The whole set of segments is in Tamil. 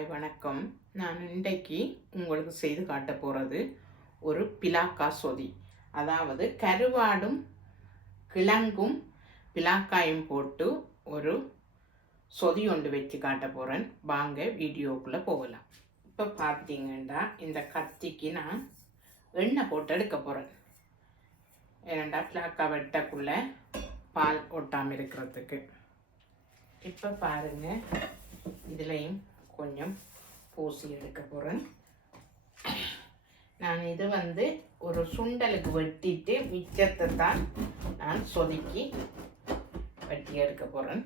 ஹாய் வணக்கம். நான் இன்றைக்கு உங்களுக்கு செய்து காட்ட போகிறது ஒரு பிலாக்கா சொதி. அதாவது கருவாடும் கிழங்கும் பிலாக்காயும் போட்டு ஒரு சொதி ஒன்று வச்சு காட்ட போகிறேன் வாங்க வீடியோக்குள்ளே போகலாம். இப்போ பார்த்தீங்கன்னா இந்த கத்திக்கு நான் எண்ணெய் போட்டு எடுக்க போகிறேன் ஏனண்டா பிலாக்கா வெட்டக்குள்ளே பால் ஒட்டாமல் இருக்கிறதுக்கு. இப்போ பாருங்கள் இதுலேயும் கொஞ்சம் பூசி எடுக்க போகிறேன் நான் இது வந்து ஒரு சுண்டலுக்கு வெட்டிட்டு மிச்சத்தை தான் நான் சொதுக்கி வெட்டி எடுக்க போகிறேன்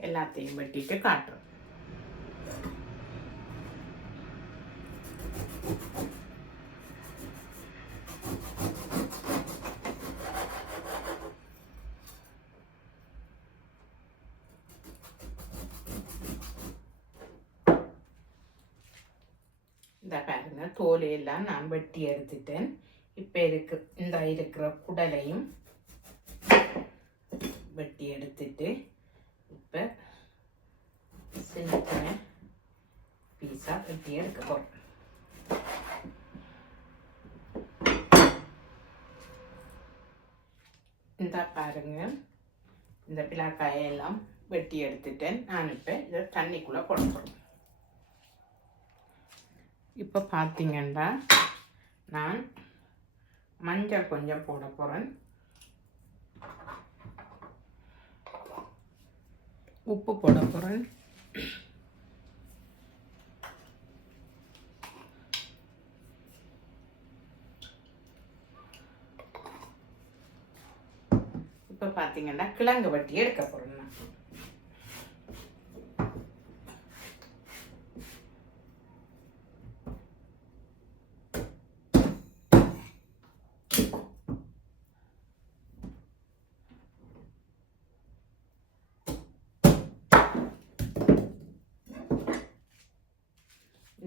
எல்லாத்தையும் வெட்டிட்டு காட்டுறேன். இந்த பாருங்க தோலையெல்லாம் நான் வெட்டி எடுத்துட்டேன். இப்போ இருக்கு இந்த இருக்கிற குடலையும் வெட்டி எடுத்துட்டு இப்போ சின்ன சின்ன பீஸாக வெட்டி எடுக்க போகிறேன் இந்த பாருங்க இந்த பிளாக்காயெல்லாம் வெட்டி எடுத்துட்டேன். நான் இப்போ இதை தண்ணிக்குள்ளே கொடுக்குறேன் இப்போ பார்த்தீங்கன்னா நான் மஞ்சள் கொஞ்சம் போட போகிறேன் உப்பு போட போகிறேன் இப்போ பார்த்தீங்கன்னா கிழங்கு வட்டி எடுக்க போகிறேன் நான்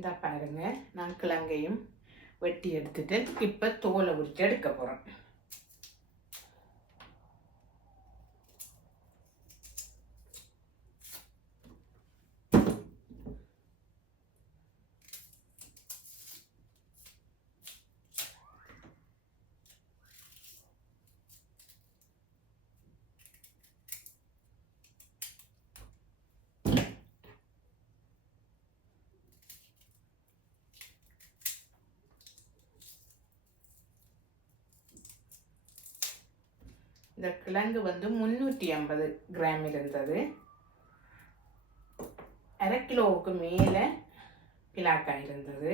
இந்த பாருங்கள் நான் கிழங்கையும் வெட்டி எடுத்துட்டு இப்போ தோலை உரித்து எடுக்க போகிறேன் இந்த கிழங்கு வந்து முந்நூற்றி ஐம்பது கிராம் இருந்தது. அரை கிலோவுக்கு மேலே பிலாக்காய் இருந்தது.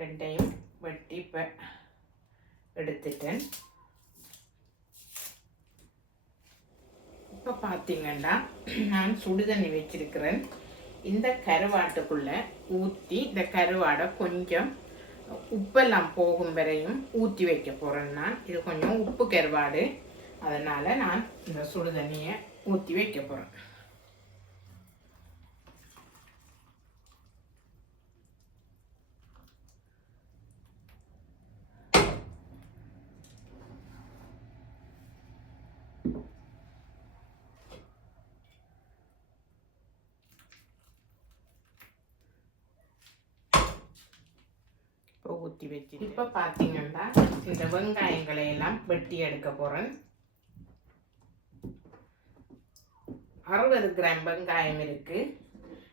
ரெண்டையும் வெட்டி இப்போ எடுத்துட்டேன். இப்போ பார்த்தீங்கன்னா நான் சுடுதண்ணி வச்சிருக்கிறேன். இந்த கருவாட்டுக்குள்ளே ஊற்றி இந்த கருவாடை கொஞ்சம் உப்பெல்லாம் போகும் வரையும் ஊற்றி வைக்க போகிறேன் நான். இது கொஞ்சம் உப்பு கருவாடு. அதனால் நான் இந்த சுடு தண்ணியை ஊற்றி வைக்க போகிறேன் இப்போ ஊற்றி வச்சு இப்போ பார்த்தீங்கன்னா இந்த வெங்காயங்களை எல்லாம் வெட்டி எடுக்க போகிறேன் அறுபது கிராம் வெங்காயம் இருக்குது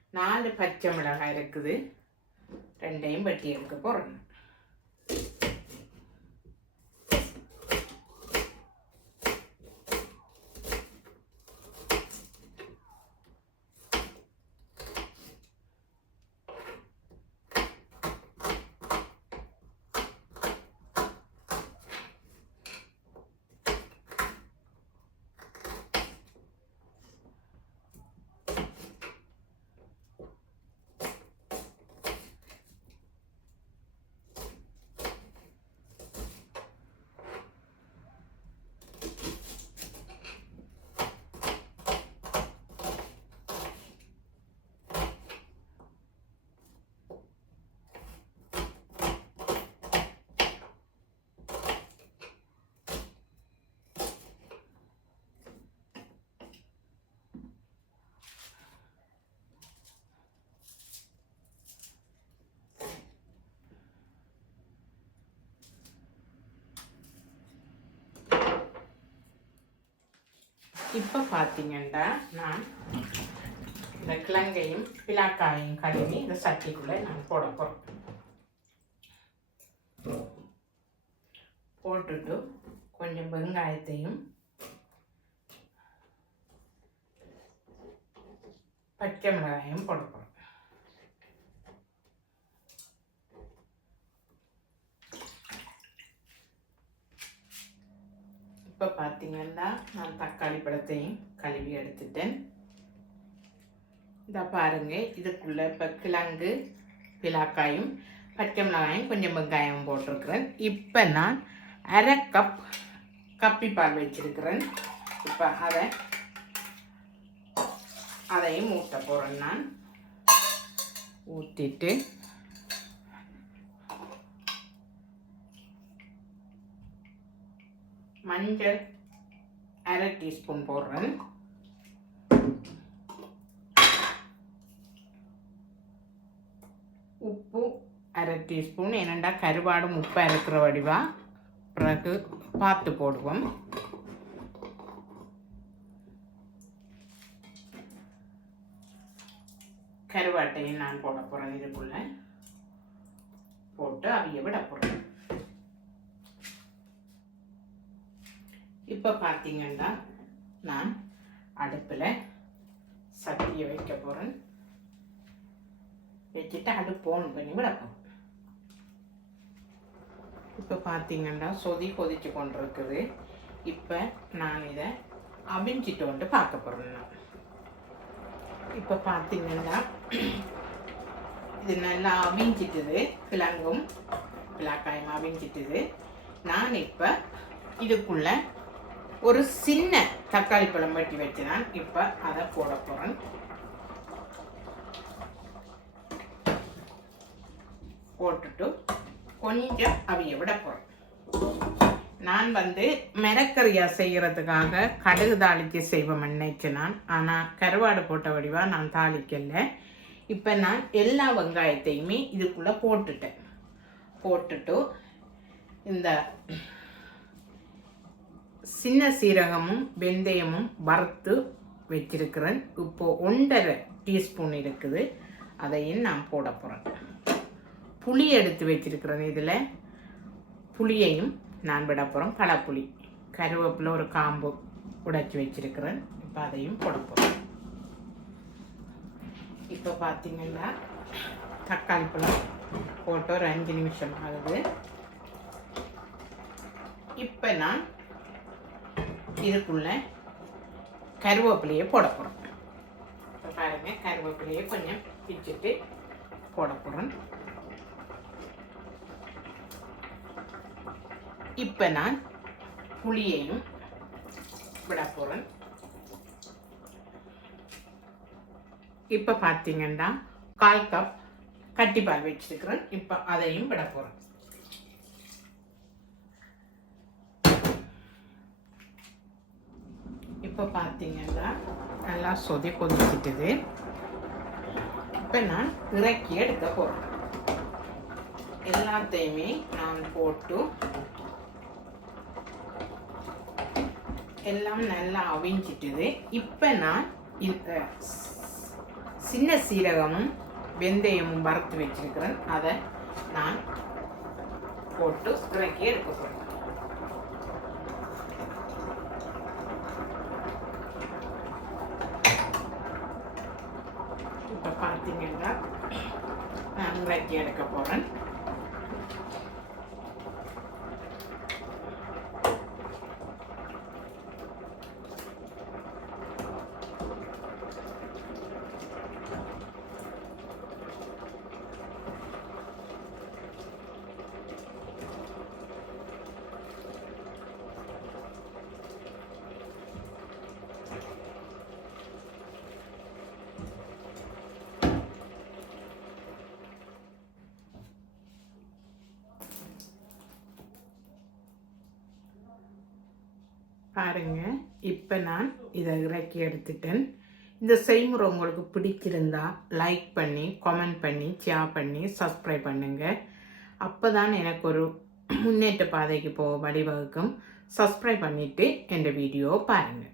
நாலு பச்சை மிளகாய் இருக்குது. ரெண்டையும் வெட்டி எடுக்க போகிறேன் இப்போ பார்த்தீங்கன்னா நான் இந்த கிழங்கையும் பிளாக்காயையும் கழுவி இந்த சட்டிக்குள்ளே நான் போட போகிறேன் போட்டுட்டு கொஞ்சம் வெங்காயத்தையும் பச்சை மிளகாயும் போட போகிறோம் இப்போ பார்த்தீங்கன்னா நான் தக்காளி பழத்தையும் கழுவி எடுத்துட்டேன். இதை பாருங்க இதுக்குள்ளே இப்போ கிழங்கு பிலாக்காயும் பச்சை மிளகாயும் கொஞ்சம் வெங்காயம் போட்டிருக்கிறேன். இப்போ நான் அரை கப் கப்பி பால் வச்சிருக்கிறேன். இப்போ அதை அதையும் ஊட்ட போகிறேன் நான். ஊற்றிட்டு மஞ்சள் அரை டீஸ்பூன் போடுறேன். உப்பு அரை டீஸ்பூன் என்னெண்டா கருவாடும் உப்பு அரைக்கிற வடிவா? பிறகு பார்த்து போடுவோம். கருவாட்டையும் நான் போட போகிறேன் இதுக்குள்ள. போட்டு அவிய விட போகிறேன் இப்போ பார்த்தீங்கன்னா நான் அடுப்பில் சட்டியை வைக்க போகிறேன் வச்சுட்டு அடுப்பு ஆன் பண்ணி விடப்போம் இப்போ பார்த்தீங்கன்னா சொதி கொதிச்சு கொண்டு இருக்குது இப்போ நான் இதை அவிஞ்சிட்டு வந்து பார்க்க போகிறேன் நான். இப்போ பார்த்தீங்கன்னா இது நல்லா அவிஞ்சிட்டுது. கிழங்கும் பிளாக்காயம் அவிஞ்சிட்டுது. நான் இப்போ இதுக்குள்ளே ஒரு சின்ன தக்காளி பழம் வெட்டி வச்சு நான் இப்போ அதை போட போகிறேன் போட்டுட்டு கொஞ்சம் அவிய விட போகிறேன் நான் வந்து மிரக்கறியா செய்கிறதுக்காக கடுகு தாளித்து செய்வோம் நினைச்சு நான். ஆனால் கருவாடு போட்ட வடிவாக நான் தாளிக்கல. இப்போ நான் எல்லா வெங்காயத்தையுமே இதுக்குள்ளே போட்டுட்டேன். போட்டுட்டு இந்த சின்ன சீரகமும் வெந்தயமும் வறுத்து வச்சிருக்கிறேன். இப்போ ஒன்றரை டீஸ்பூன் இருக்குது. அதையும் நான் போட போகிறேன் புளி எடுத்து வச்சிருக்கிறேன் இதில். புளியையும் நான் விட போகிறேன் பழப்புளி கருவேப்பில் ஒரு காம்பு உடைச்சி வச்சிருக்கிறேன். இப்போ அதையும் போட போகிறேன் இப்போ பார்த்தீங்கன்னா தக்காளி பழம் போட்டு ஒரு அஞ்சு நிமிஷம் ஆகுது. இப்போ நான் இதுக்குள்ள கருவேப்பிலையை போட போகிறோம் இப்போ பாருங்கள் கருவேப்பிலையை கொஞ்சம் பிச்சுட்டு போட போகிறேன் இப்போ நான் புளியையும் விட போகிறேன் இப்போ பார்த்தீங்கன்னா கால் கப் கட்டிப்பால் வச்சிருக்கிறேன். இப்போ அதையும் விட போகிறேன் இப்போ பார்த்தீங்கன்னா நல்லா சொதி கொதிச்சுட்டுது இப்போ நான் இறக்கி எடுக்க போகிறேன் எல்லாத்தையுமே நான் போட்டு எல்லாம் நல்லா அவிஞ்சிட்டுது. இப்போ நான் இந்த சின்ன சீரகமும் வெந்தயமும் வறுத்து வச்சிருக்கிறேன். அதை நான் போட்டு இறக்கி எடுக்க போகிறேன் இப்போ பார்த்தீங்கன்னா நான் பாருங்கள் இப்போ நான் இதை இறக்கி எடுத்துட்டேன். இந்த செய்முறை உங்களுக்கு பிடிச்சிருந்தா லைக் பண்ணி கமெண்ட் பண்ணி ஷேர் பண்ணி சப்ஸ்கிரைப் பண்ணுங்கள் அப்போ தான் எனக்கு ஒரு முன்னேற்ற பாதைக்கு போக வழிவகுக்கும். சப்ஸ்கிரைப் பண்ணிவிட்டு என் வீடியோ பாருங்கள்